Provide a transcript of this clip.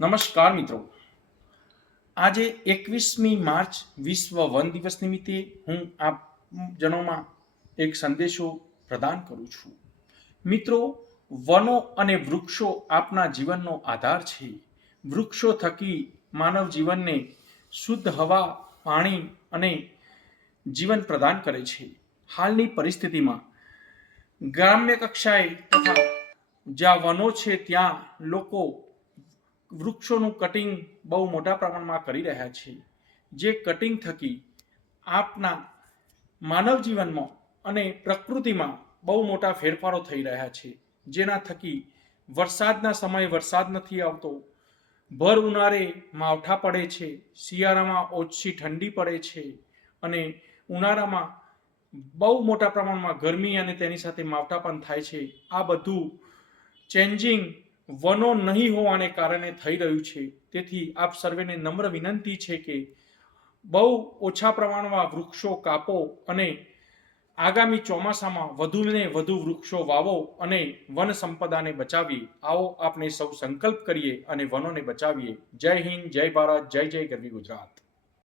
નમસ્કાર મિત્રો, આજે 21મી માર્ચ વિશ્વ વન દિવસ નિમિત્તે હું આપ જનોમાં એક સંદેશો પ્રદાન કરું છું. મિત્રો, વનો અને વૃક્ષો આપના જીવનનો આધાર છે. વૃક્ષો થકી માનવ જીવનને શુદ્ધ હવા, પાણી અને જીવન પ્રદાન કરે છે. હાલની પરિસ્થિતિમાં ગ્રામ્ય કક્ષાએ તથા જ્યાં વનો છે ત્યાં લોકો વૃક્ષોનું કટિંગ બહુ મોટા પ્રમાણમાં કરી રહ્યા છે, જે કટિંગ થકી આપના માનવ જીવનમાં અને પ્રકૃતિમાં બહુ મોટા ફેરફારો થઈ રહ્યા છે. જેના થકી વરસાદના સમયે વરસાદ નથી આવતો, ભર ઉનાળે માવઠા પડે છે, શિયાળામાં ઓછી ઠંડી પડે છે અને ઉનાળામાં બહુ મોટા પ્રમાણમાં ગરમી અને તેની સાથે માવઠા પણ થાય છે. આ બધું ચેન્જિંગ વનો નહીં હોવાને કારણે થઈ રહ્યું છે. તેથી આપ સર્વેને નમ્ર વિનંતી છે કે બહુ ઓછા પ્રમાણમાં વૃક્ષો કાપો અને આગામી ચોમાસામાં વધુને વધુ વૃક્ષો વાવો અને વન સંપદાને બચાવીએ. આવો આપણે સૌ સંકલ્પ કરીએ અને વનોને બચાવીએ. જય હિન્દ, જય ભારત, જય જય ગરવી ગુજરાત.